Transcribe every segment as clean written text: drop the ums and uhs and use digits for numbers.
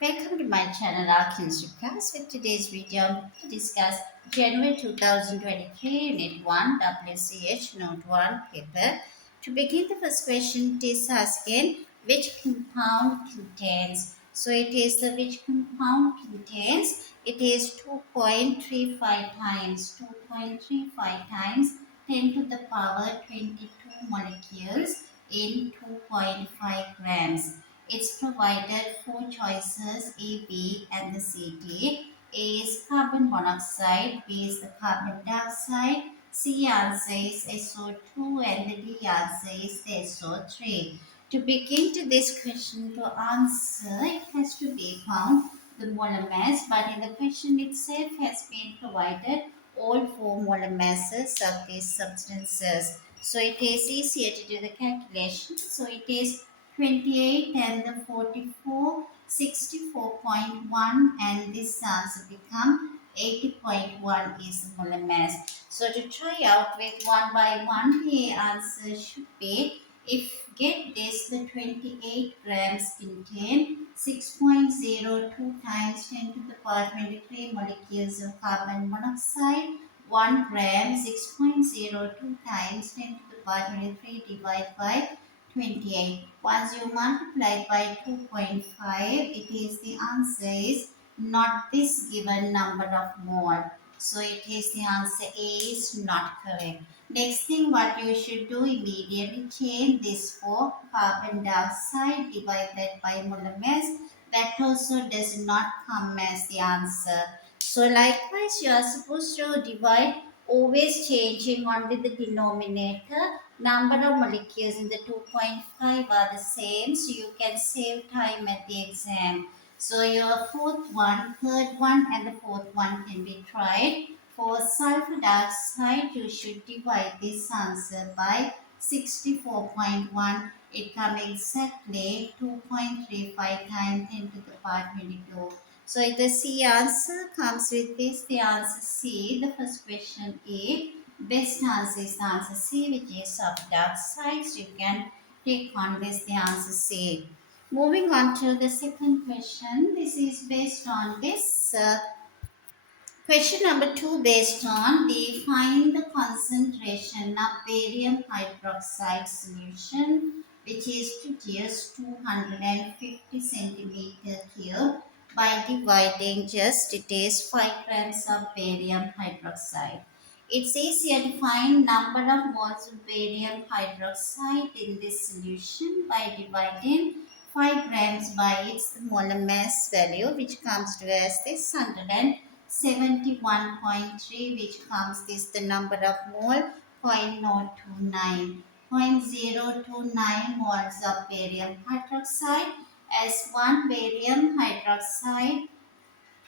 Welcome to my channel IAL Chemistry class. With today's video, I'm going to discuss January 2023 Unit 1 WCH Note 1 paper. To begin the first question, it is asking which compound contains. So it is the which compound contains. It is 2.35 times 2.35 times 10 to the power 22 molecules in 2.5 grams. It's provided four choices A, B, and the C, D. A is carbon monoxide, B is the carbon dioxide, C answer is SO2, and the D answer is the SO3. To begin to this question, to answer, it has to be found the molar mass, but in the question itself has been provided all four molar masses of these substances. So it is easier to do the calculation. So it is 28 and the 44, 64.1, and this answer become 80.1 is the molar mass. So to try out with one by one, the answer should be, if get this, the 28 grams contain 6.02 times 10 to the power 23 molecules of carbon monoxide. 1 gram 6.02 times 10 to the power 23 divided by 28. Once you multiply by 2.5, it is the answer is not this given number of mole. So it is the answer A is not correct. Next thing what you should do, immediately change this for carbon dioxide, divide that by molar mass. That also does not come as the answer. So likewise you are supposed to divide, always changing only the denominator. Number of molecules in the 2.5 are the same, so you can save time at the exam. So your fourth one, third one, and the fourth one can be tried. For sulfur dioxide, you should divide this answer by 64.1. It comes exactly 2.35 times 10 to the power 22. So if the C answer comes with this, the answer C, the first question A. Best answer is the answer C, which is sulfur dioxide. So you can take on this, the answer C. Moving on to the second question. This is based on this. Question number 2, based on find the concentration of barium hydroxide solution, which is produced 250 centimeter cube by dividing just it is 5 grams of barium hydroxide. It's easier to find number of moles of barium hydroxide in this solution by dividing 5 grams by its molar mass value, which comes to as this 171.3, which comes this the number of mole 0.029. 0.029 moles of barium hydroxide, as 1 barium hydroxide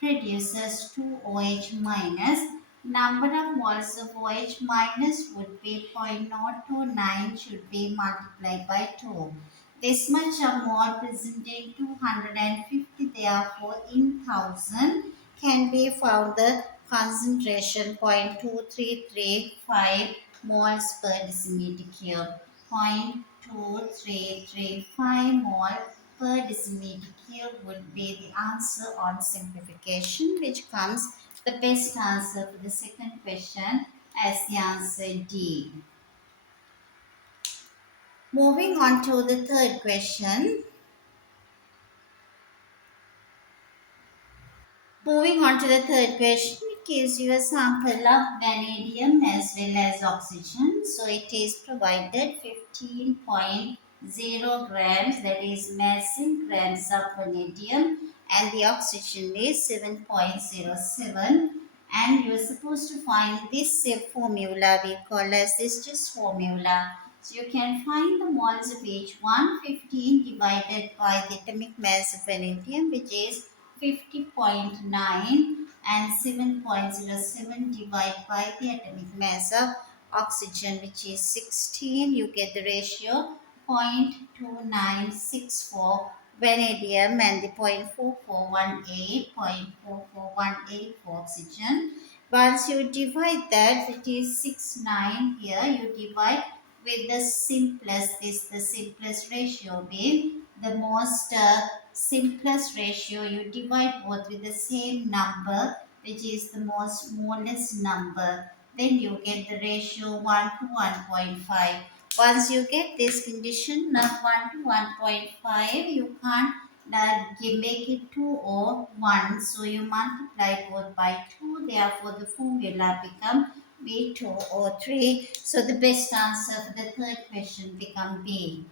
produces 2 OH minus. Number of moles of OH minus would be 0.029, should be multiplied by 2. This much of mole presenting 250, therefore in 1000 can be found the concentration 0.2335 moles per decimeter cube. 0.2335 mole per decimeter cube would be the answer on simplification, which comes the best answer for the second question as the answer D. Moving on to the third question. Moving on to the third question, it gives you a sample of vanadium as well as oxygen. So it is provided 15.0 grams, that is mass in grams of vanadium, and the oxygen is 7.07. And you are supposed to find this formula, we call as this just formula. So you can find the moles of each one, 15 divided by the atomic mass of vanadium, which is 50.9, and 7.07 divided by the atomic mass of oxygen, which is 16. You get the ratio 0.2964 vanadium and the 0.4418 for oxygen. Once you divide that, it is 69 here. You divide with the simplest ratio being the most simplest ratio, you divide both with the same number, which is the most smallest number. Then you get the ratio 1 to 1.5. Once you get this condition of 1 to 1.5, you can't make it 2 or 1. So you multiply both by 2. Therefore, the formula become B2 or 3. So the best answer for the third question become B.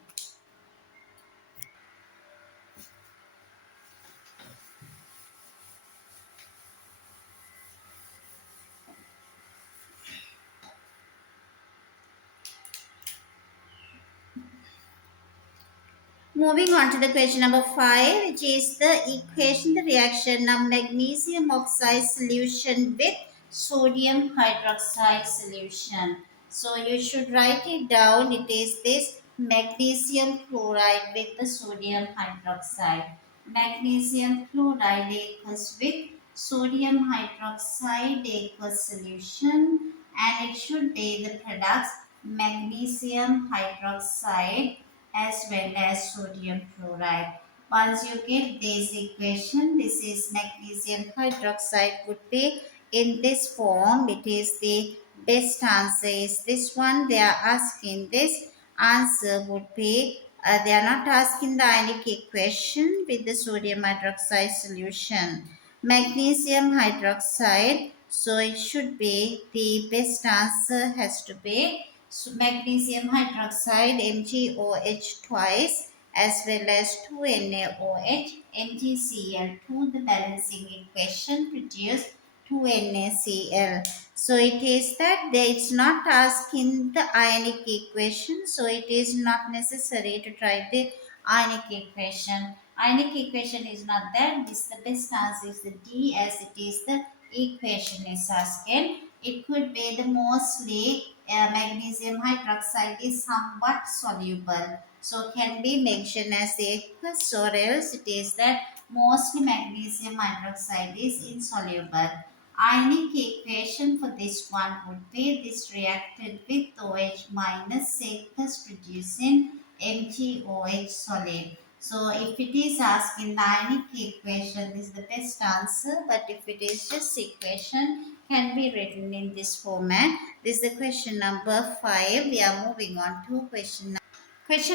Moving on to the question number 5, which is the equation, the reaction of magnesium oxide solution with sodium hydroxide solution. So you should write it down. It is this magnesium chloride with the sodium hydroxide. Magnesium chloride aqueous with sodium hydroxide aqueous solution, and it should be the products magnesium hydroxide as well as sodium chloride. Once you get this equation, this is magnesium hydroxide would be in this form. It is the best answer is this one. They are asking this answer would be, they are not asking the ionic equation with the sodium hydroxide solution. Magnesium hydroxide, so it should be the best answer has to be so magnesium hydroxide MgOH twice as well as 2NaOH MgCl2. The balancing equation produce 2NaCl. So it is that it's not asking the ionic equation, so it is not necessary to try the ionic equation. Ionic equation is not there. This the best answer is the D, as it is the equation is asking. It could be the mostly magnesium hydroxide is somewhat soluble. So can be mentioned as the aqueous, or else it is that mostly magnesium hydroxide is insoluble. Ionic equation for this one would be this reacted with OH minus aqueous producing MgOH solid. So if it is asking the ionic equation, this is the best answer. But if it is just equation, can be written in this format. This is the question number 5. We are moving on to question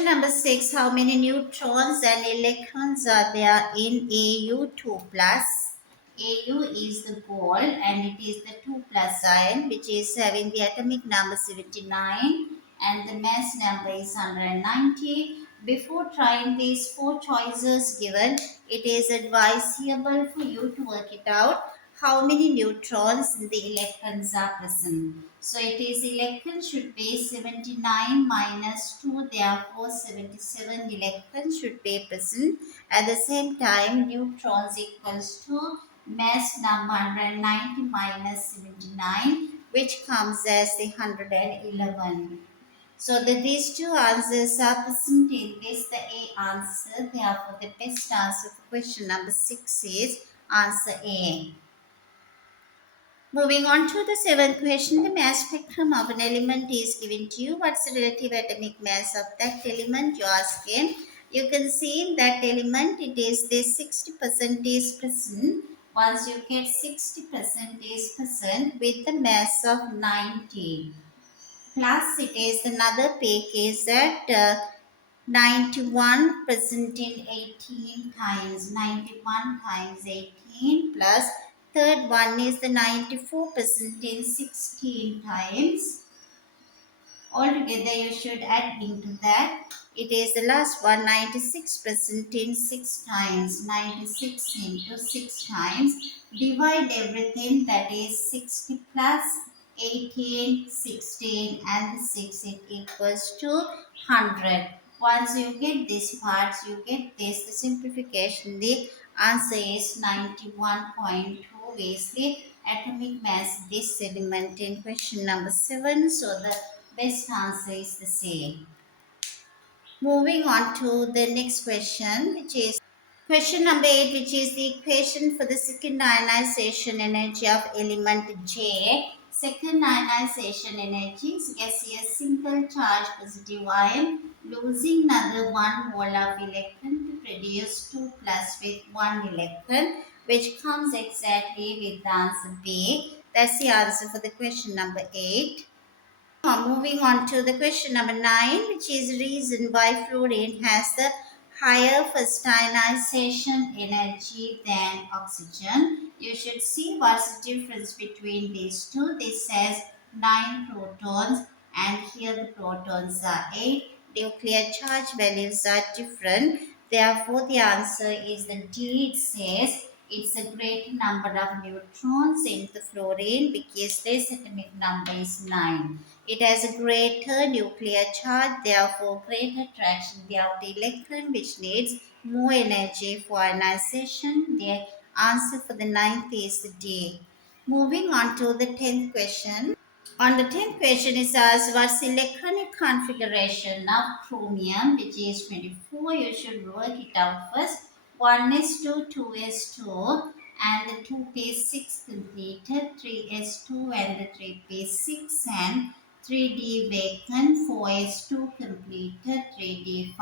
number 6. How many neutrons and electrons are there in Au2 plus? Au is the gold and it is the 2 plus ion, which is having the atomic number 79 and the mass number is 190. Before trying these four choices given, it is advisable for you to work it out how many neutrons in the electrons are present. So it is electrons should be 79 minus 2, therefore 77 electrons should be present. At the same time, neutrons equals to mass number 190 minus 79, which comes as the 111. So these two answers are present in this, the A answer. Therefore, the best answer for question number 6 is answer A. Moving on to the seventh question, the mass spectrum of an element is given to you. What's the relative atomic mass of that element? You ask in. You can see in that element it is this 60% is present. Once you get 60% is present with the mass of 90. Plus it is another peak is that 91 present in 18 times, 91 times 18 plus third one is the 94% in 16 times. Altogether you should add into that. It is the last one, 96% in 6 times, 96 into 6 times. Divide everything, that is 60 plus 18, 16 and 6, it equals to 100. Once you get this parts, you get this, the simplification, the answer is 91.2 is the atomic mass of this element in question number 7. So the best answer is the same. Moving on to the next question, which is question number 8, which is the equation for the second ionization energy of element J. Second ionization energy is gaseous single charge positive ion losing another 1 mole of electron to produce 2 plus with 1 electron, which comes exactly with the answer B. That's the answer for the question number 8. Moving on to the question number 9, which is reason why fluorine has the higher first ionization energy than oxygen. You should see what's the difference between these two. This says 9 protons and here the protons are 8. Nuclear charge values are different. Therefore, the answer is the D. It says it's a greater number of neutrons in the fluorine because their atomic number is 9. It has a greater nuclear charge, therefore greater attraction to the outer electron, which needs more energy for ionization. The answer for the ninth is the D. Moving on to the 10th question. On the 10th question, it says what's the electronic configuration of chromium, which is 24. You should work it out first. 1s2, 2s2, and the 2p6 completed, 3s2 and the 3p6, and 3d vacant, 4s2 completed, 3d5.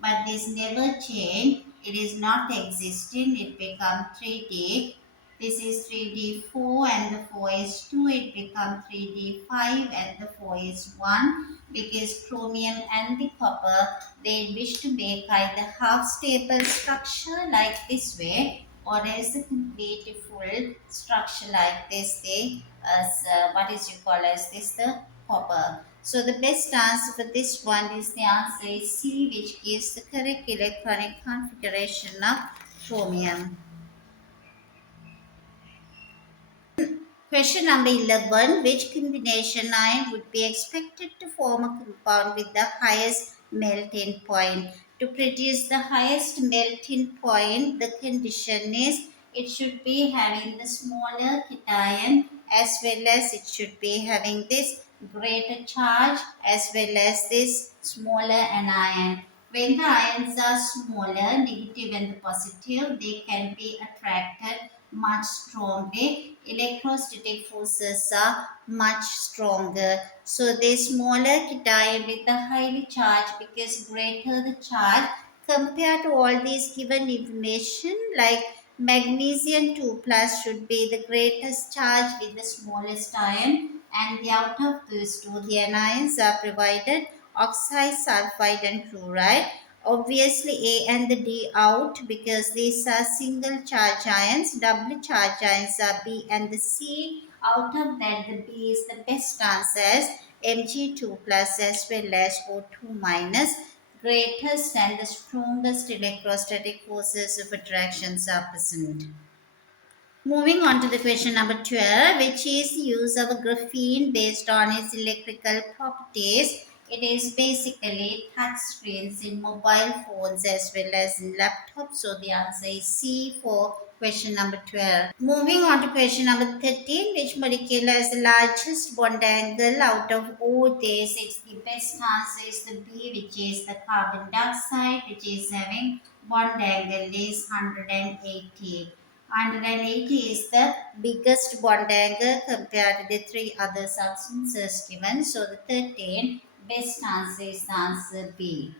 But this never changed. It is not existing. It become 3d. This is 3d4 and the 4 is 2. It becomes 3d5 and the 4 is 1 because chromium and the copper, they wish to make either half stable structure like this way or else a complete full structure like this. They what is you call as this the copper. So the best answer for this one is the answer is C, which gives the correct electronic configuration of chromium. Question number 11. Which combination ion would be expected to form a compound with the highest melting point? To produce the highest melting point, the condition is it should be having the smaller cation as well as it should be having this greater charge as well as this smaller anion. When the ions are smaller, negative and the positive, they can be attracted much strongly. Electrostatic forces are much stronger. So the smaller cation with the highly charged because greater the charge compared to all these given information like magnesium 2 plus should be the greatest charge with the smallest ion and the out of these two the anions are provided oxide, sulfide and fluoride. Obviously A and the D out because these are single charge ions. Double charge ions are B and the C. Out of that the B is the best answer as Mg2 plus as well as O2 minus. Greatest and the strongest electrostatic forces of attractions are present. Moving on to the question number 12, which is use of graphene based on its electrical properties. It is basically touch screens in mobile phones as well as in laptops. So the answer is C for question number 12. Moving on to question number 13, which molecule has the largest bond angle out of all these? It's the best answer is the B, which is the carbon dioxide, which is having bond angle is 180. 180 is the biggest bond angle compared to the three other substances given. So the 13 best answer is the answer B.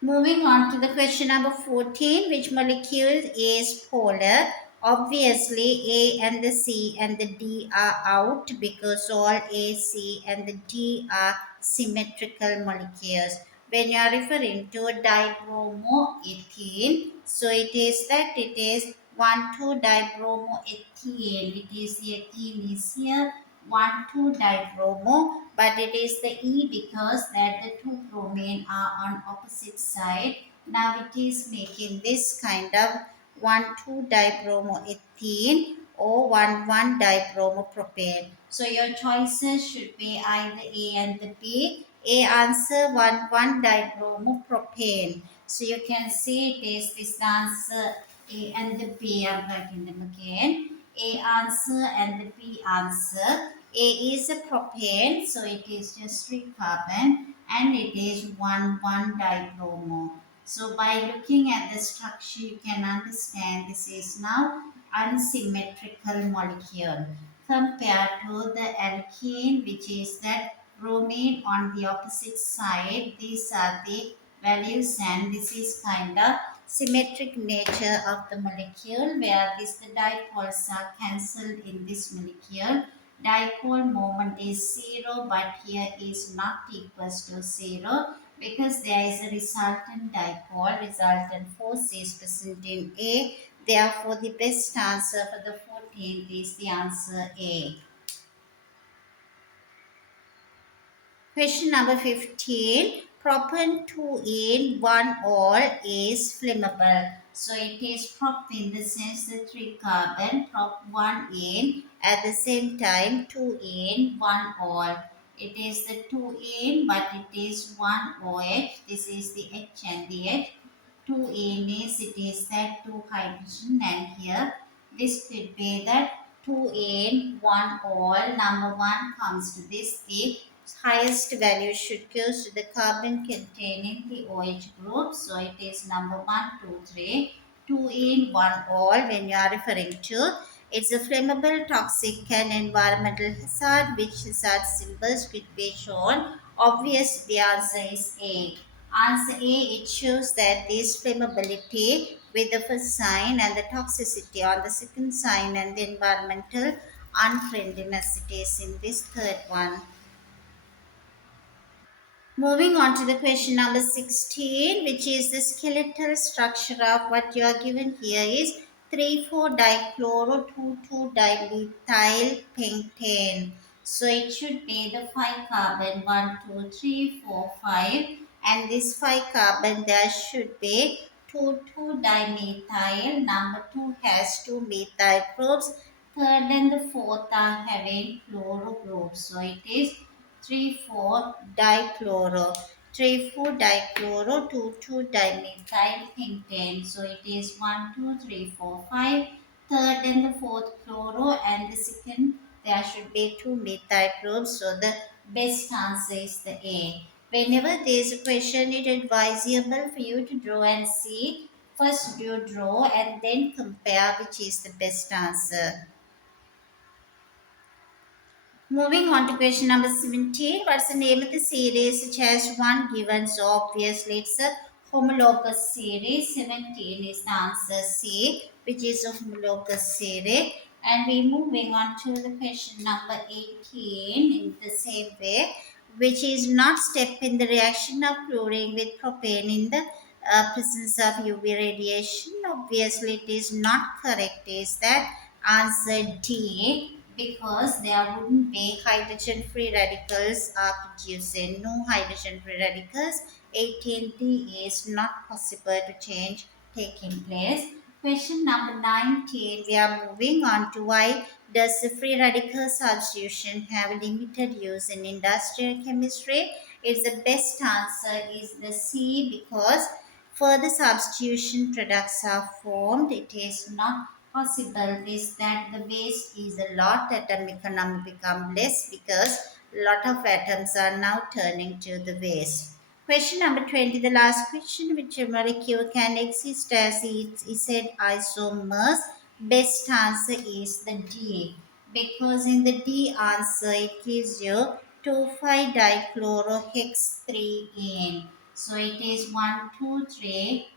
Moving on to the question number 14, which molecule is polar? Obviously, A and the C and the D are out because all A, C and the D are symmetrical molecules. When you are referring to dibromoethene, so it is that it is 1,2-dibromoethane. It is the ethene is here 1,2-dibromo, but it is the E because that the two bromine are on opposite side. Now it is making this kind of 1,2-dibromoethene or 1,1-dibromopropane. So your choices should be either A and the B. A answer 1,1-dibromopropane. So you can see it is this answer A and the B. I'm writing them again. A answer and the B answer. A is a propane, so it is just 3 carbon and it is 1,1-dibromo. So by looking at the structure, you can understand this is now unsymmetrical molecule compared to the alkene, which is that bromine on the opposite side. These are the values, and this is kind of symmetric nature of the molecule, where the dipoles are cancelled in this molecule. Dipole moment is 0, but here is not equals to 0, because there is a resultant dipole. Resultant force is present in A. Therefore, the best answer for the 14th is the answer A. Question number 15. Propan 2 in 1 all is flammable. So it is prop in the sense the 3 carbon, prop 1 in, at the same time 2 in 1 all. It is the 2 in, but it is 1 OH. This is the H and the H. 2 in is, it is that 2 hydrogen, and here this could be that 2 in 1 all. Number 1 comes to this. The highest value should go to the carbon containing the OH group. So it is number 1, 2, 3. 2 in 1 all when you are referring to. It's a flammable, toxic and environmental hazard, which hazard symbols could be shown. Obvious, the answer is A. Answer A, it shows that this flammability with the first sign and the toxicity on the second sign, and the environmental unfriendliness it is in this third one. Moving on to the question number 16, which is the skeletal structure of what you are given here is 3,4-dichloro-2,2-dimethyl pentane. So it should be the 5 carbon 1, 2, 3, 4, 5, and this 5 carbon there should be 2,2-dimethyl. Number 2 has 2 methyl groups. Third and the fourth are having fluoro groups. So it is 3,4 dichloro, 3,4 dichloro, 2,2 dimethyl pentane. So it is 1, 2, 3, 4, 5. Third and the fourth fluoro, and the second there should be 2 methyl groups. So the best answer is the A. Whenever there is a question, it is advisable for you to draw and see. First you draw and then compare which is the best answer. Moving on to question number 17. What's the name of the series which has one given? So obviously it's a homologous series. 17 is the answer C, which is a homologous series. And we're moving on to the question number 18 in the same way, which is not step in the reaction of chlorine with propane in the presence of UV radiation. Obviously it is not correct. Is that answer D? Because there wouldn't be hydrogen free radicals are producing. No hydrogen free radicals. 18D is not possible to change taking place. Question number 19. We are moving on to why does the free radical substitution have limited use in industrial chemistry? It's the best answer is the C, because further substitution products are formed. It is not possible is that the waste is a lot, atomic number become less because lot of atoms are now turning to the waste. Question number 20, the last question, which a molecule can exist as its said isomers. Best answer is the D, because in the D answer it gives you 2,5-dichlorohex 3-ene. So it is 1, 2, 3,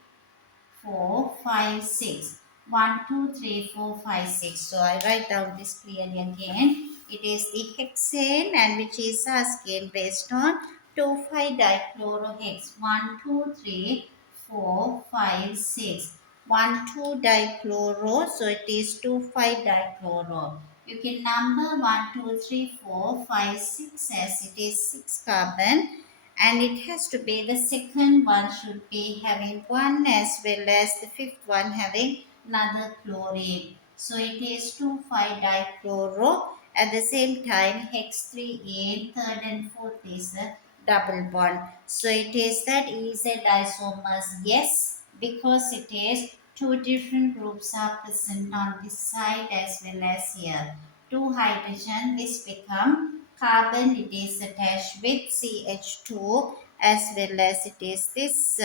4, 5, 6. 1, 2, 3, 4, 5, 6. So I write down this clearly again. It is the hexane, and which is asking based on 2,5-dichlorohex. 1, 2, 3, 4, 5, 6. 1, 2 dichloro. So it is 2,5-dichloro. You can number 1, 2, 3, 4, 5, 6 as it is 6 carbon, and it has to be the second one should be having one as well as the fifth one having another chlorine. So it is 2,5-dichloro. At the same time, hex 3 in third and fourth is a double bond. So it is that is a isomers. Yes, because it is two different groups are present on this side as well as here. Two hydrogen, this become carbon, it is attached with CH2 as well as it is this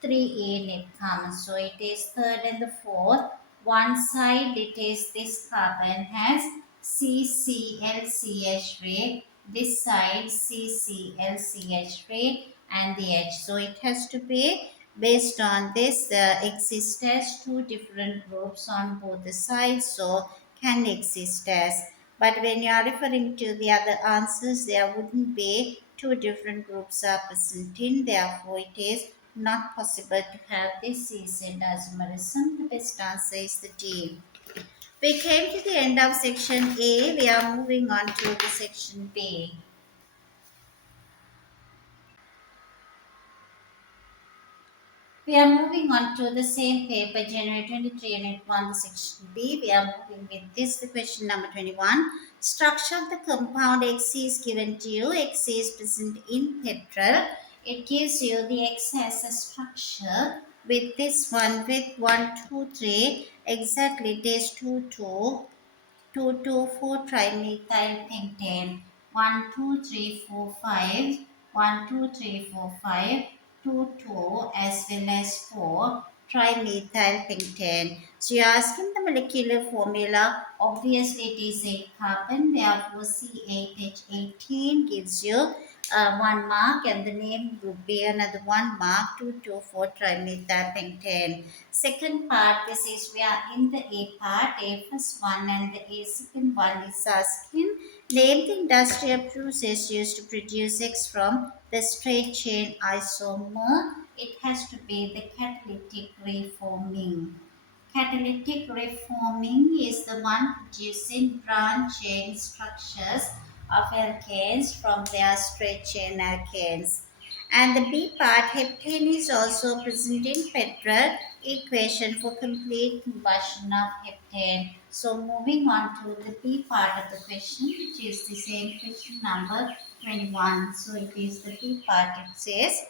3 in it comes. So it is third and the fourth one side it is this carbon has CClCH ray, this side CClCH ray and the H. So it has to be based on this exist as two different groups on both the sides, so can exist as. But when you are referring to the other answers, there wouldn't be two different groups are present in, therefore it is not possible to have this C-cell isomerism. The best answer is the D. We came to the end of section A. We are moving on to the section B. We are moving on to the same paper, January 23, Unit 1, Section B. We are moving with this, the question number 21. Structure of the compound X is given to you. X is present in petrol. It gives you the X as a structure with this one, with 1, 2, 3. Exactly, it is 2, 2. 2,2,4 trimethyl pentane. 1, 2, 3, 4, 5. 1, 2, 3, 4, 5. 2, 2 as well as 4 trimethyl pentane. So you're asking the molecular formula. Obviously it is 8 carbon. Therefore C8H18 gives you 1 mark and the name would be another 1 mark, 2,2,4 trimethylpentane. Second part, this is we are in the A part, A first one and the A second one is asking name the industrial process used to produce X from the straight chain isomer. It has to be the catalytic reforming. Catalytic reforming is the one producing branch chain structures of alkanes from their straight chain alkanes. And the B part, heptane is also present in petrol equation for complete combustion of heptane. So moving on to the B part of the question, which is the same question number 21. So it is the B part. It says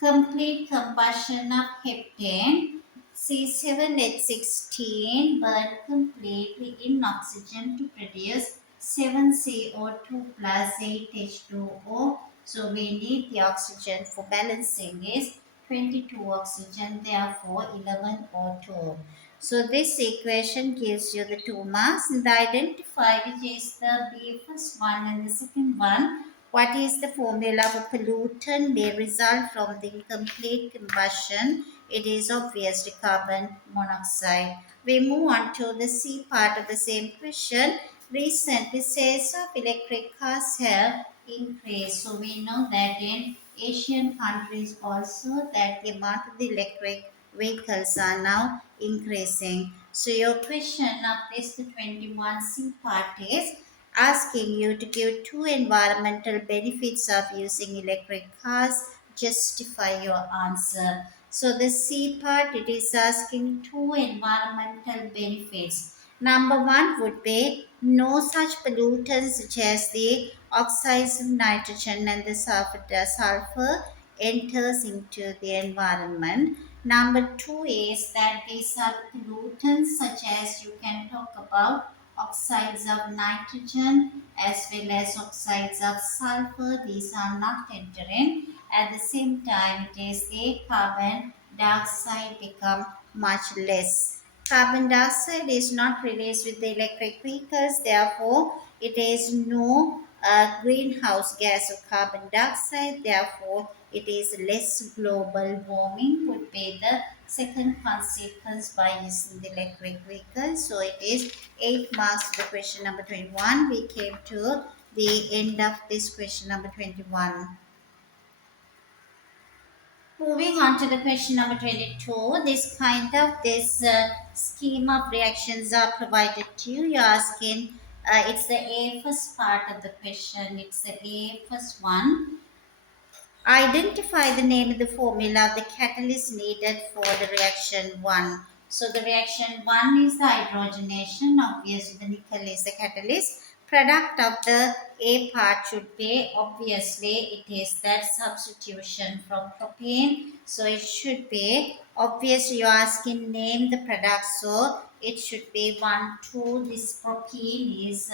complete combustion of heptane. C7H16 burn completely in oxygen to produce 7CO2 plus 8H2O. So we need the oxygen for balancing is 22 oxygen, therefore 11 O2. So this equation gives you the 2 marks and identify which is the B first one and the second one. What is the formula of a pollutant may result from the incomplete combustion? It is obviously carbon monoxide. We move on to the C part of the same question. Recently, sales of electric cars have increased. So we know that in Asian countries also that the amount of the electric vehicles are now increasing. So your question of this the 21C part is asking you to give two environmental benefits of using electric cars. Justify your answer. So the C part, it is asking two environmental benefits. Number one would be no such pollutants such as the oxides of nitrogen and the sulfur enters into the environment. Number two is that these are pollutants such as you can talk about oxides of nitrogen as well as oxides of sulfur. These are not entering. At the same time, it is the carbon dioxide become much less. Carbon dioxide is not released with the electric vehicles, therefore it is no greenhouse gas of carbon dioxide, therefore it is less global warming would be the second consequence by using the electric vehicle. So it is 8 marks to the question number 21. We came to the end of this question number 21. Moving on to the question number 22, this scheme of reactions are provided to you. You're asking, it's the A first part of the question. It's the A first one. Identify the name of the formula of the catalyst needed for the reaction 1. So the reaction 1 is the hydrogenation. Obviously the nickel is the catalyst. Product of the A part should be, obviously it is that substitution from propane. So it should be, obviously you are asking name the product. So it should be 1, 2. This propene is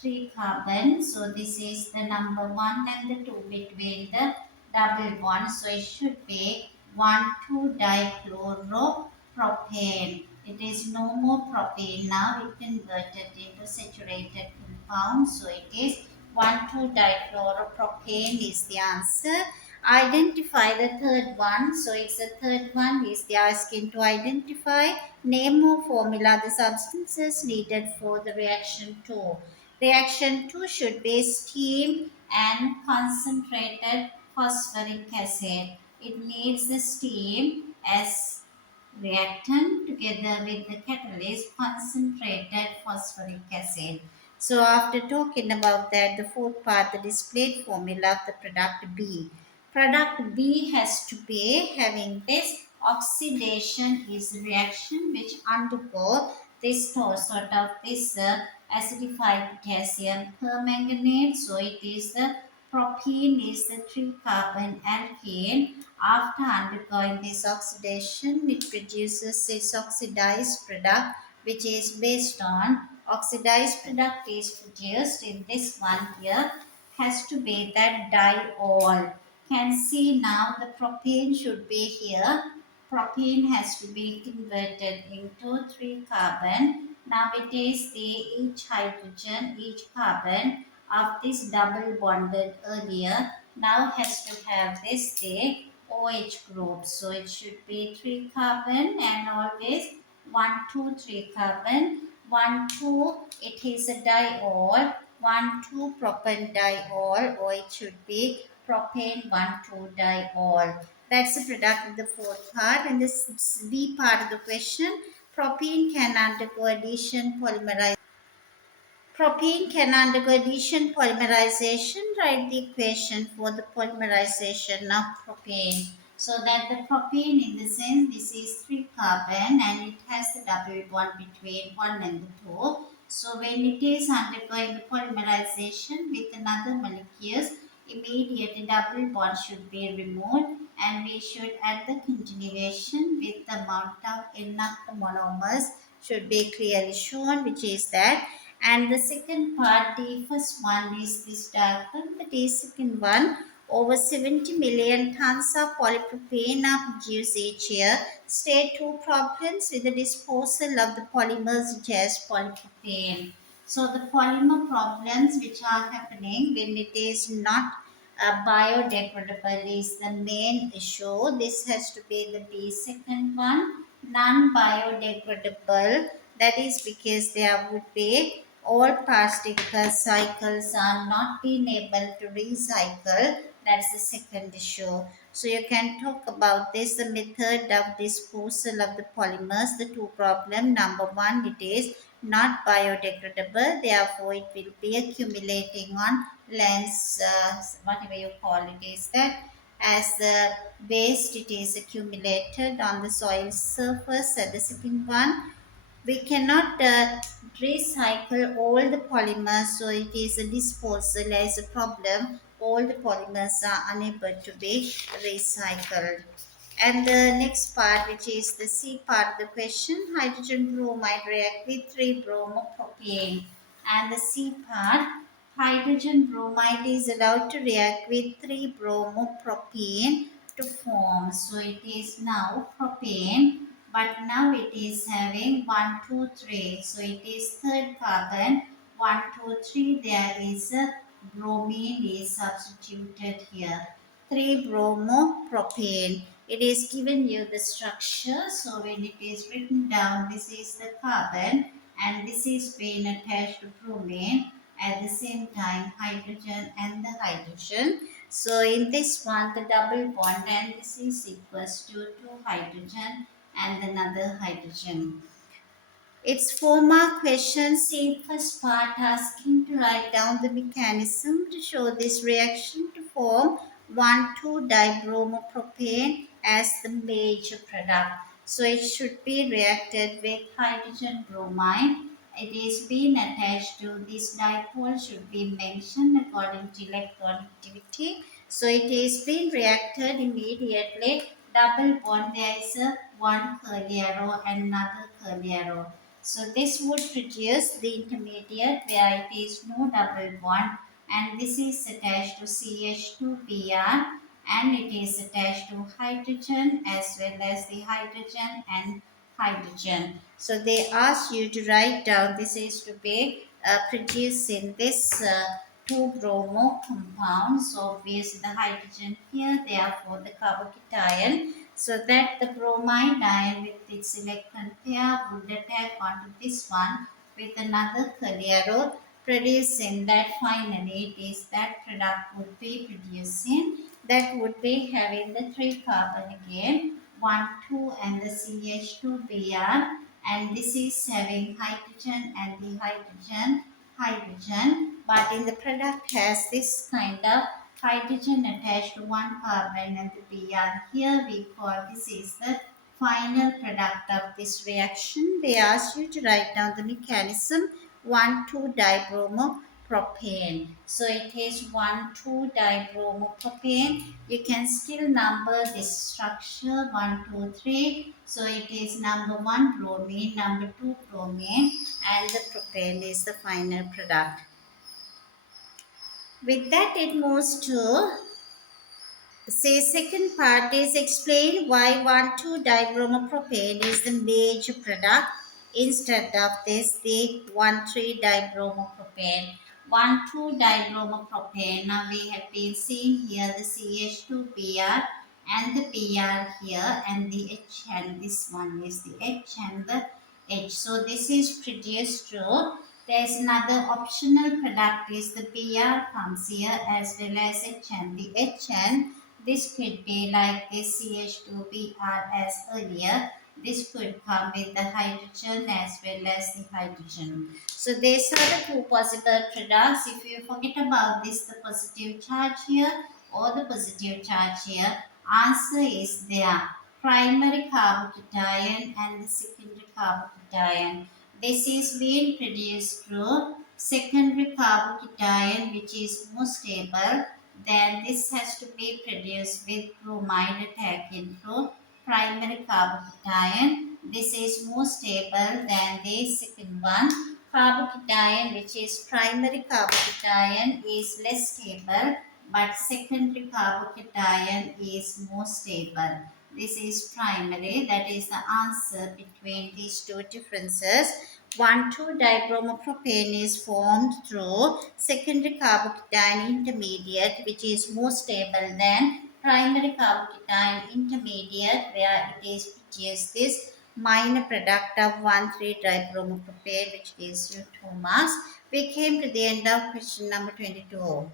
3 carbon. So this is the number 1 and the 2 between the double bond. So it should be 1,2 dichloro propane. It is no more propane now. It converted into saturated compound. So it is 1,2-dichloropropane is the answer. Identify the third one. So it's the third one is they are asking to identify, name or formula the substances needed for the reaction 2. Reaction 2 should be steam and concentrated phosphoric acid. It needs the steam as reactant together with the catalyst concentrated phosphoric acid. So after talking about that, the fourth part, the displayed formula of the product B. Product B has to be having this oxidation is reaction which undergo this sort of this acidified potassium permanganate. So it is the propene is the 3-carbon alkane. After undergoing this oxidation, it produces this oxidized product which is based on oxidized product is produced in this one here has to be that diol. Can see now the propane should be here. Propane has to be converted into 3 carbon. Now it is the each hydrogen, each carbon of this double bonded earlier now has to have this the OH group. So it should be 3 carbon and always 1, 2, 3 carbon. 1, 2, it is a diol. 1, 2 propane diol, or it should be propane 1, 2 diol. That's the product of the fourth part. And this B part of the question, propene can undergo addition polymerization. Propene can undergo addition polymerization. Write the equation for the polymerization of propane. So that the propane in the sense this is 3 carbon and it has the double bond between 1 and the 2. So when it is undergoing the polymerization with another molecules, immediately double bond should be removed and we should add the continuation with the amount of N of the monomers should be clearly shown, which is that. And the second part, the first one is this diagram. The second one, over 70 million tons of polypropane are produced each year. State two problems with the disposal of the polymers such as polypropane. So the polymer problems which are happening when it is not biodegradable is the main issue. This has to be the second one. Non-biodegradable, that is because there would be all plastic cycles are not being able to recycle. That's the second issue. So you can talk about this, the method of disposal of the polymers, the two problem. Number one, it is not biodegradable, therefore it will be accumulating on lands, whatever you call it is that as the waste it is accumulated on the soil surface. And the second one, we cannot recycle all the polymers, so it is a disposal as a problem. All the polymers are unable to be recycled. And the next part, which is the C part of the question, hydrogen bromide react with 3-bromopropane. And the C part, hydrogen bromide is allowed to react with 3-bromopropane to form. So it is now propane, but now it is having 1, 2, 3. So it is third carbon, 1, 2, 3. There is a bromine is substituted here. 3-bromopropane. It is given you the structure. So when it is written down, this is the carbon and this is being attached to bromine. At the same time, hydrogen and the hydrogen. So in this one, the double bond and this is equals to 2 hydrogen and another hydrogen. It's 4 mark question. See first part asking to write down the mechanism to show this reaction to form 1,2-dibromopropane as the major product. So it should be reacted with hydrogen bromide. It is being attached to this dipole should be mentioned according to electronegativity. So it is being reacted immediately. Double bond, there is a one curly arrow and another curly arrow. So this would produce the intermediate where it is no double bond and this is attached to CH2Br and it is attached to hydrogen as well as the hydrogen and hydrogen. So they ask you to write down this is to be produced in this 2-bromo compound. So obviously the hydrogen here, therefore the carbocation. So that the bromide ion with its electron pair would attack onto this one with another curly arrow, producing that finally it is that product would be producing, that would be having the 3 carbon again, 1 2 and the CH2Br, and this is having hydrogen and the hydrogen, but in the product has this kind of hydrogen attached to 1 carbon and the Br. Here we call this is the final product of this reaction. They ask you to write down the mechanism 1,2-dibromopropane. So it is 1,2-dibromopropane. You can still number this structure 1, 2, 3. So it is number 1 bromine, number 2 bromine, and the propane is the final product. With that, it moves to say second part is explain why 1,2-dibromopropane is the major product instead of this the 1,3-dibromopropane. 1,2-dibromopropane. Now we have been seeing here the CH2Br and the Br here and the H, and this one is the H and the H. So this is produced through. There's another optional product is the Br comes here as well as HN. The HN, this could be like this CH2Br as earlier. This could come with the hydrogen as well as the hydrogen. So these are the 2 possible products. If you forget about this, the positive charge here or the positive charge here, answer is there. Primary carbocation and the secondary carbocation. This is being produced through secondary carbocation, which is more stable. Then this has to be produced with bromide attacking through primary carbocation. This is more stable than the second one. Carbocation, which is primary carbocation, is less stable, but secondary carbocation is more stable. This is primary, that is the answer between these 2 differences. 1,2-dibromopropane is formed through secondary carbocation intermediate, which is more stable than primary carbocation intermediate, where it is produced this minor product of 1,3-dibromopropane, which gives you 2 marks. We came to the end of question number 22.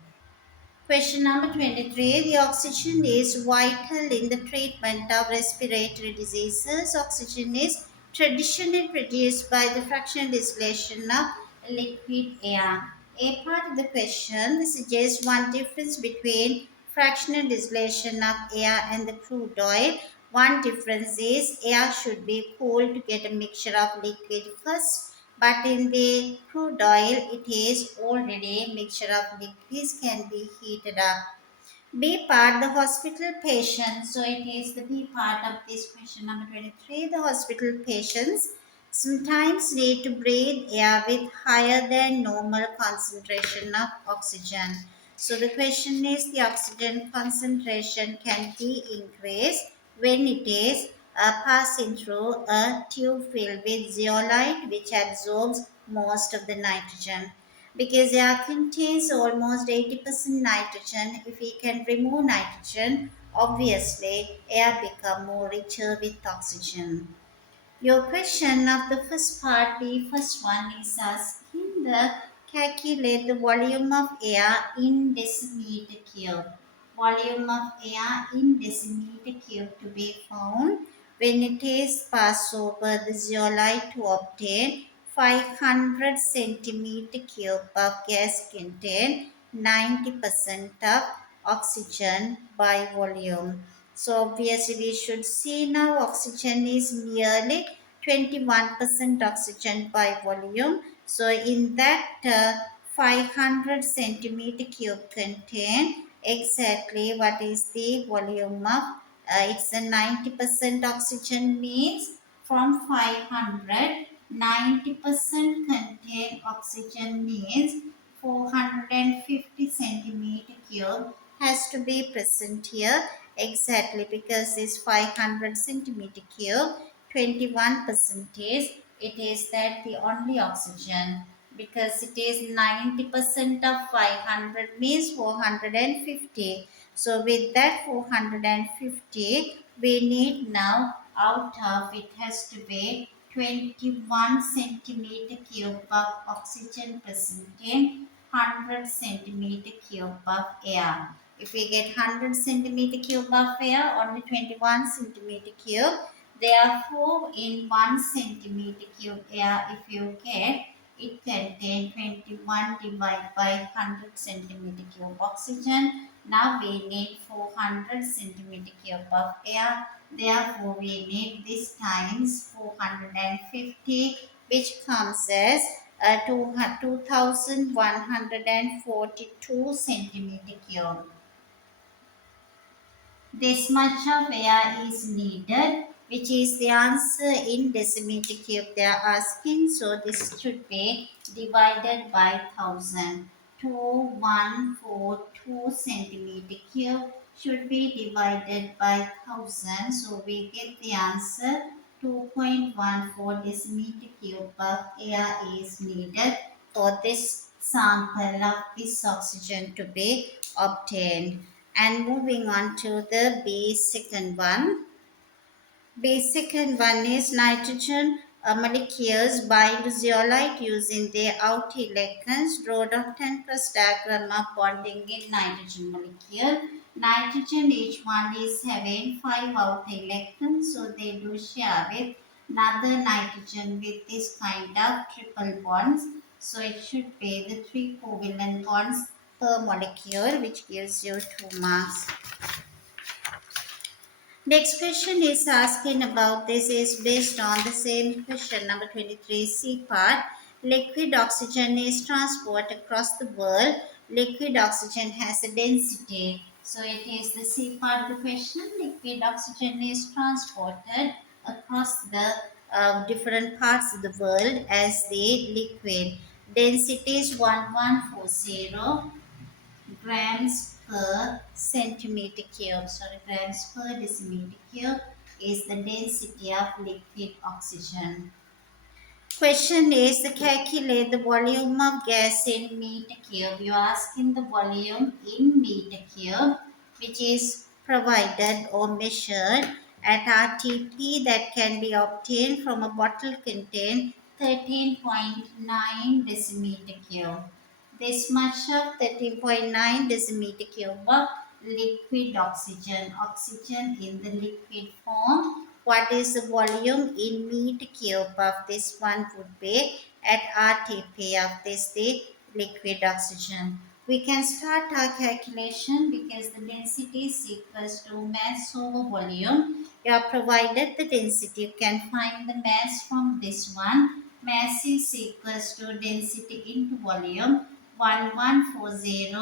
Question number 23. The oxygen is vital in the treatment of respiratory diseases. Oxygen is traditionally produced by the fractional distillation of liquid air. A part of the question suggests one difference between fractional distillation of air and the crude oil. One difference is air should be cooled to get a mixture of liquid first, but in the crude oil it is already a mixture of liquids can be heated up. B part, the hospital patient. So it is the B part of this question number 23. The hospital patients sometimes need to breathe air with higher than normal concentration of oxygen. So the question is the oxygen concentration can be increased when it is passing through a tube filled with zeolite, which absorbs most of the nitrogen. Because air contains almost 80% nitrogen, if we can remove nitrogen, obviously air become more richer with oxygen. Your question of the first part, the first one is asking the calculate the volume of air in decimeter cube. Volume of air in decimeter cube to be found when it is passed over the zeolite to obtain 500 centimeter cube of gas contain 90% of oxygen by volume. So obviously we should see now oxygen is merely 21% oxygen by volume. So in that 500 centimeter cube contain exactly what is the volume of it's a 90% oxygen means from 500 90% contain oxygen means 450 centimeter cube has to be present here exactly because this 500 centimeter cube 21 percentage, it is that the only oxygen, because it is 90% of 500 means 450. So with that 450, we need now out of it has to be 21 centimeter cube of oxygen present in 100 centimeter cube of air. If we get 100 centimeter cube of air, only 21 centimeter cube. Therefore, in 1 centimeter cube air, if you get, it contains 21 divided by 100 centimeter cube oxygen. Now we need 400 centimeter cube of air. Therefore, we need this times 450, which comes as 2142 centimeter cube. This much of air is needed, which is the answer in decimeter cube they are asking. So this should be divided by 1000. 2142 centimeter cube should be divided by 1000. So we get the answer 2.14 decimeter cube of air is needed for this sample of this oxygen to be obtained. And moving on to the B second one. Basic and one is nitrogen molecules bind to zeolite using their outer electrons. Draw dot and cross diagram of bonding in nitrogen molecule. Nitrogen, each one is having 5 outer electrons, so they do share with another nitrogen with this kind of triple bonds. So it should be the 3 covalent bonds per molecule, which gives you 2 marks. Next question is asking about this is based on the same question number 23 C part. Liquid oxygen is transported across the world. Liquid oxygen has a density. So it is the C part of the question. Liquid oxygen is transported across the different parts of the world as the liquid. Density is 1140 grams per centimeter cube, sorry, grams per decimeter cube is the density of liquid oxygen. Question is to calculate the volume of gas in meter cube. You are asking the volume in meter cube, which is provided or measured at RTP that can be obtained from a bottle contain 13.9 decimeter cube. This much of 13.9 decimeter cube of liquid oxygen, oxygen in the liquid form. What is the volume in meter cube of this one would be at RTP of this the liquid oxygen. We can start our calculation because the density is equals to mass over volume. You are provided the density. You can find the mass from this one. Mass is equals to density into volume. 1140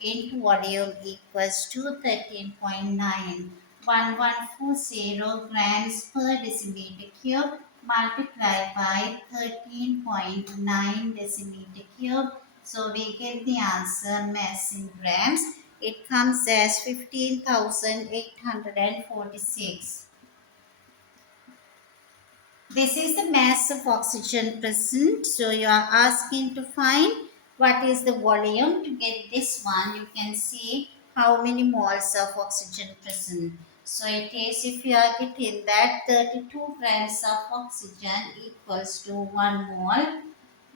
into volume equals to 13.9. 1140 grams per decimeter cube multiplied by 13.9 decimeter cube. So we get the answer mass in grams. It comes as 15,846. This is the mass of oxygen present. So you are asking to find what is the volume. To get this one, you can see how many moles of oxygen present. So it is, if you are getting that 32 grams of oxygen equals to 1 mole.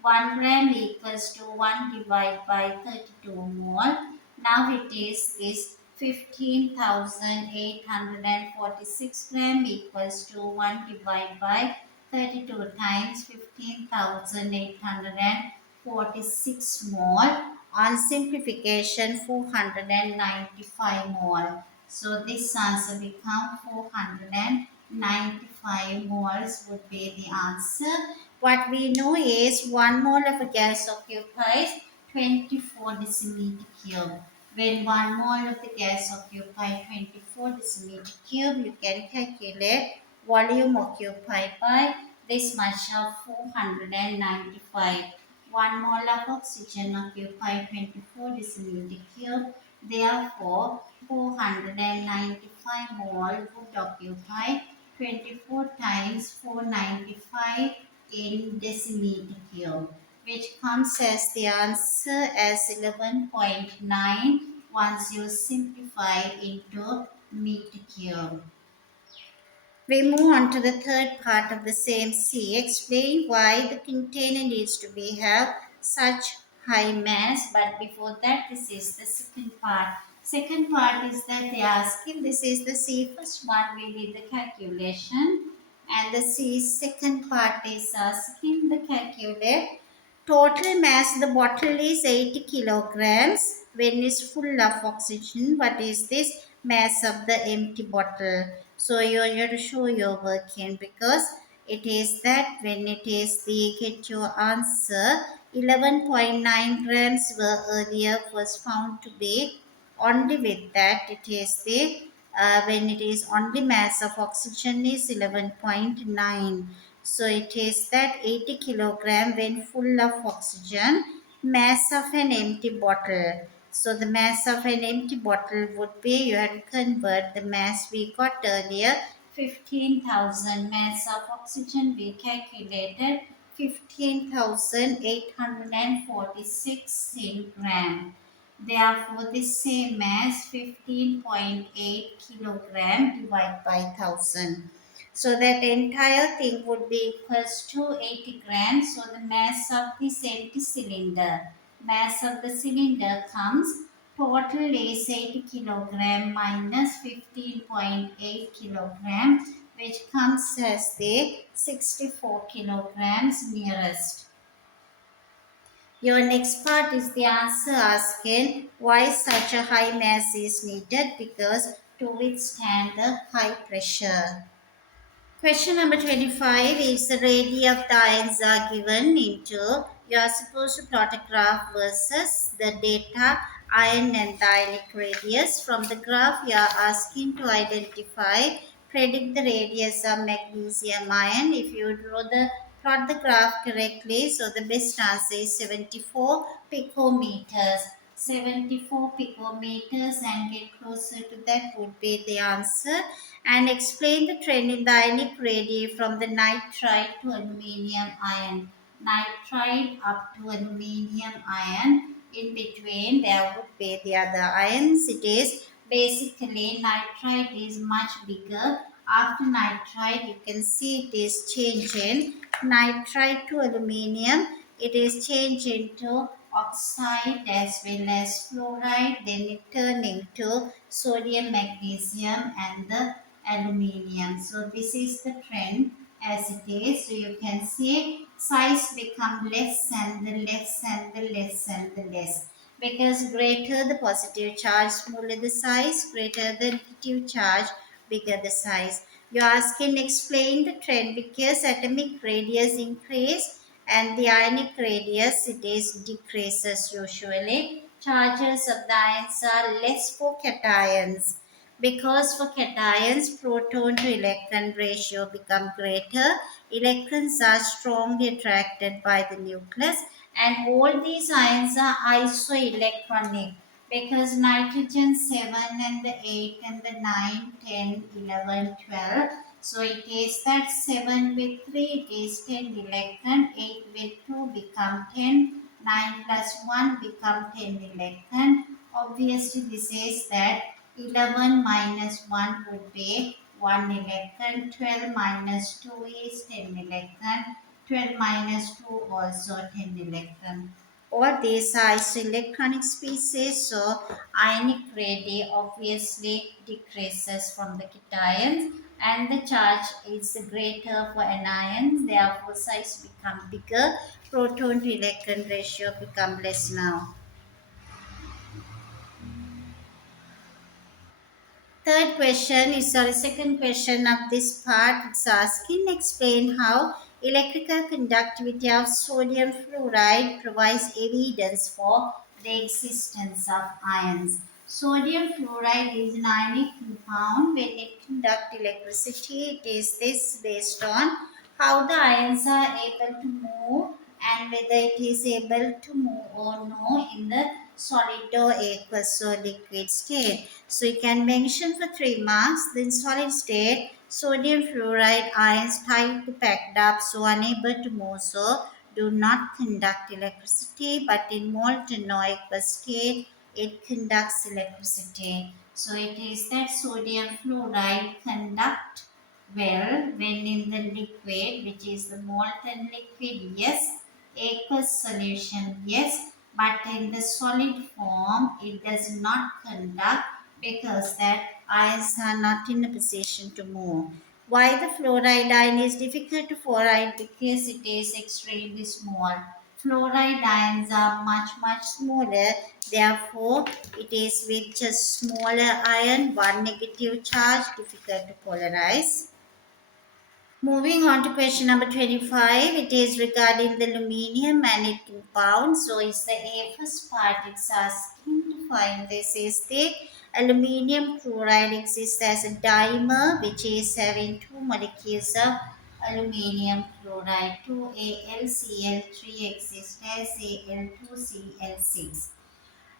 1 gram equals to 1 divided by 32 mole. Now it is this 15,846 gram equals to 1 divided by 32 times 15,846 mole. On simplification, 495 mole. So this answer becomes 495 moles would be the answer. What we know is 1 mole of a gas occupies 24 decimeter cube. When 1 mole of the gas occupies 24 decimeter cube, you can calculate volume occupied by this much of 495. 1 mole of oxygen occupies 24 decimeter cube. Therefore, 495 mole would occupy 24 times 495 in decimeter cube, which comes as the answer as 11.9 once you simplify into meter cube. We move on to the third part of the same C. Explain why the container needs to be have such high mass. But before that, this is the second part. Second part is that they are asking, this is the C. First one, we did the calculation. And the C second part is asking the calculate. Total mass of the bottle is 80 kilograms when it's full of oxygen. What is this mass of the empty bottle? So you have to show your working because it is that when it is the get your answer 11.9 grams were earlier was found to be only with that it is the when it is only mass of oxygen is 11.9. So it is that 80 kilogram when full of oxygen, mass of an empty bottle. So the mass of an empty bottle would be, you have to convert the mass we got earlier, 15,000 mass of oxygen we calculated 15,846 in gram. Therefore, this same as 15.8 kilogram divided by 1000. So that entire thing would be equals to 80 grams. So the mass of this empty cylinder, mass of the cylinder comes total is 80 kilogram minus 15.8 kilogram, which comes as the 64 kilograms nearest. Your next part is the answer asking why such a high mass is needed because to withstand the high pressure. Question number 25 is the radii of the ions are given into. You are supposed to plot a graph versus the data ion and the ionic radius. From the graph, you are asking to identify, predict the radius of magnesium ion. If you plot the graph correctly, so the best answer is 74 picometers. 74 picometers and get closer to that would be the answer. And explain the trend in the ionic radii from the nitride to aluminium ion. Nitride up to aluminium ion. In between there would be the other ions. It is basically nitride is much bigger. After nitride you can see it is changing. Nitride to aluminium. It is changed into oxide as well as fluoride. Then it turns into sodium, magnesium and the aluminium. So this is the trend as it is. So you can see size become less and the less and the less and the less. Because greater the positive charge, smaller the size, greater the negative charge, bigger the size. You are asking explain the trend because atomic radius increase and the ionic radius it is decreases usually. Charges of the ions are less for cations because for cations, proton to electron ratio become greater. Electrons are strongly attracted by the nucleus and all these ions are isoelectronic because nitrogen 7 and the 8 and the 9, 10, 11, 12. So it is that 7 with 3 it is 10 electron, 8 with 2 become 10, 9 plus 1 become 10 electron. Obviously this is that 11 minus 1 would be 1 electron. 12 minus 2 is 10 electron. 12 minus 2 also 10 electron. All these are isoelectronic species, so ionic radii obviously decreases from the cations and the charge is greater for anions, therefore size become bigger, proton to electron ratio become less now. Third question is sorry, second question of this part. It's asking explain how electrical conductivity of sodium fluoride provides evidence for the existence of ions. Sodium fluoride is an ionic compound. When it conducts electricity, it is this based on how the ions are able to move and whether it is able to move or no in the solid or aqueous or liquid state. So you can mention for 3 marks. Then solid state, Sodium fluoride ions tightly packed up, so unable to move, so do not conduct electricity, but in molten or aqueous state, it conducts electricity. So it is that sodium fluoride conduct well when in the liquid, which is the molten liquid, yes. Aqueous solution, yes, but in the solid form, it does not conduct because that ions are not in a position to move. Why the fluoride ion is difficult to fluoride? Because it is extremely small. Fluoride ions are much smaller, therefore it is with just smaller ion, one negative charge, difficult to polarize. Moving on to question number 25, it is regarding the aluminium and its compound. So, it's the A first part, it's asking to find this is the aluminium chloride exists as a dimer which is having two molecules of aluminium chloride. 2AlCl3 exists as Al2Cl6.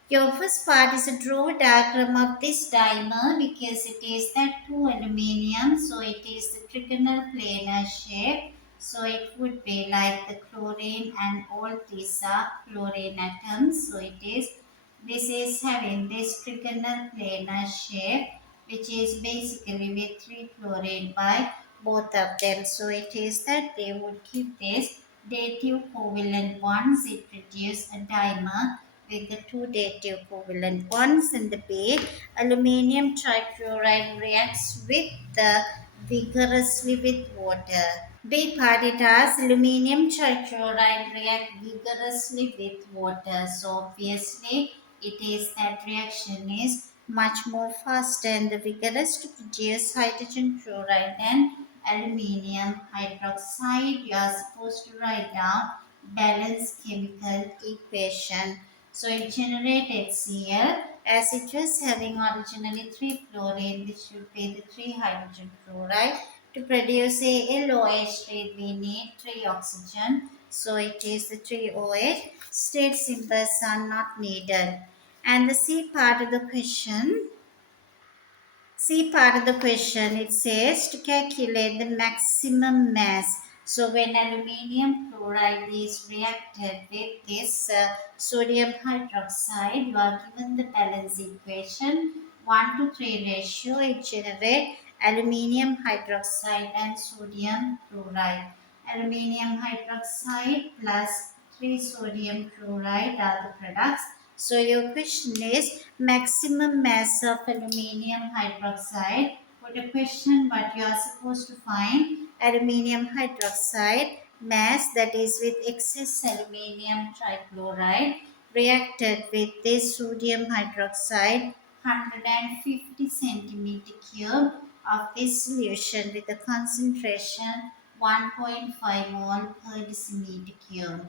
Your first part is a draw diagram of this dimer because it is that two aluminium, so it is the trigonal planar shape. So it would be like the chlorine and all these are chlorine atoms. So this is having this trigonal planar shape, which is basically with three chlorine by both of them. So it is that they would keep this dative covalent bonds. It produces a dimer with the two dative covalent bonds in the base. Aluminium trichloride reacts with the vigorously with water. B part, it has aluminium trichloride react vigorously with water. So obviously it is that reaction is much more faster and the vigorous to produce hydrogen chloride than aluminium hydroxide. You are supposed to write down balanced chemical equation. So it generates HCl as it was having originally 3 fluorine. This should be the 3 hydrogen fluoride. To produce a LOH3, we need 3 oxygen. So it is the 3 OH. State symbols are not needed. And the C part of the question, C part of the question, it says to calculate the maximum mass. So when aluminium chloride is reacted with this sodium hydroxide, you are given the balance equation 1 to 3 ratio. It generates aluminium hydroxide and sodium chloride. Aluminium hydroxide plus 3 sodium chloride are the products. So your question is maximum mass of aluminium hydroxide. For the question, what you are supposed to find aluminium hydroxide mass, that is with excess aluminium trichloride reacted with this sodium hydroxide 150 centimeter cube of this solution with a concentration 1.5 mole per decimeter cube.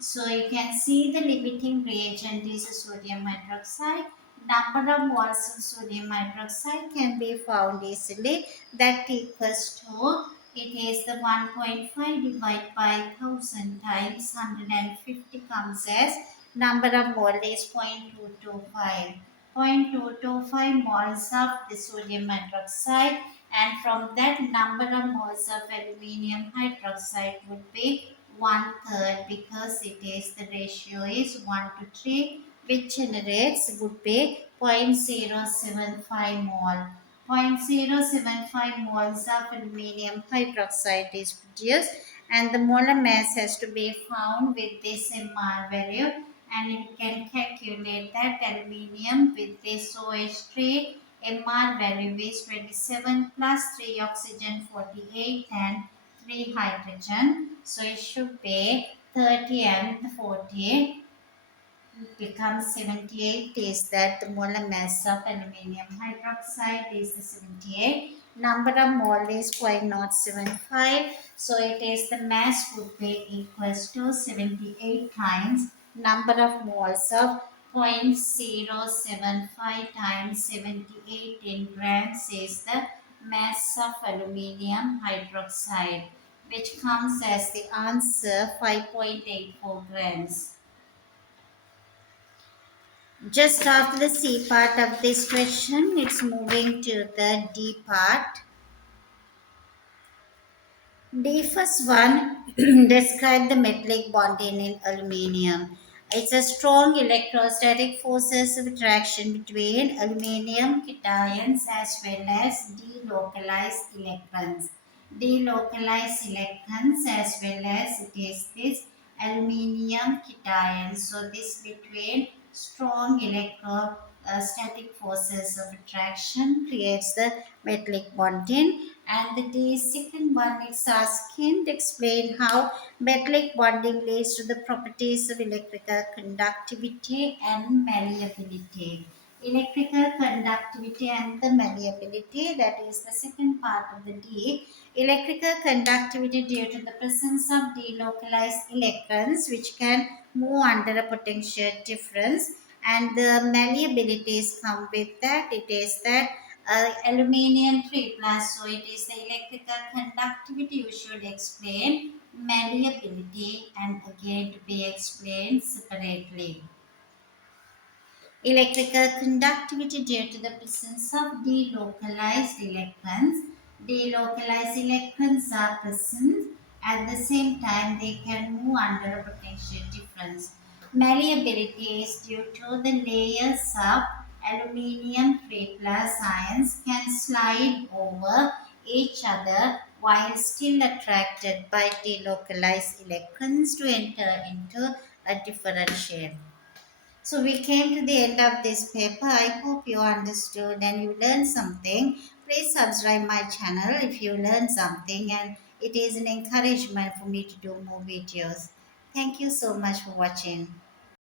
So you can see the limiting reagent is sodium hydroxide. Number of moles of sodium hydroxide can be found easily. That equals to, it is the 1.5 divided by 1000 times 150 comes as number of mole is 0.225. 0.225 moles of the sodium hydroxide, and from that number of moles of aluminium hydroxide would be one third because it is the ratio is 1 to 3, which generates would be 0.075 mole. 0.075 moles of aluminium hydroxide is produced, and the molar mass has to be found with this MR value, and you can calculate that aluminium with this OH3 MR value is 27 plus 3 oxygen 48 and 3 hydrogen. So it should be 30 and 40 becomes 78, is that the molar mass of aluminium hydroxide is the 78. Number of mole is 0.075. So it is the mass would be equals to 78 times number of moles of 0.075 times 78 in grams is the mass of aluminium hydroxide, which comes as the answer 5.84 grams. Just after the C part of this question, it's moving to the D part. The first one describe the metallic bonding in aluminium. It's a strong electrostatic forces of attraction between aluminium cations as well as delocalized electrons. Delocalized electrons as well as it is this aluminium cation. So this between strong electrostatic forces of attraction creates the metallic bonding. And the second one is asking to explain how metallic bonding leads to the properties of electrical conductivity and malleability. Electrical conductivity and the malleability, that is the second part of the D. Electrical conductivity due to the presence of delocalized electrons which can move under a potential difference, and the malleabilities come with that. It is that aluminium 3 plus, so it is the electrical conductivity you should explain, malleability and again to be explained separately. Electrical conductivity due to the presence of delocalized electrons. Delocalized electrons are present at the same time they can move under a potential difference. Malleability is due to the layers of aluminium 3 plus ions can slide over each other while still attracted by delocalized electrons to enter into a differential. So we came to the end of this paper. I hope you understood and you learned something. Please subscribe my channel if you learned something, and it is an encouragement for me to do more videos. Thank you so much for watching.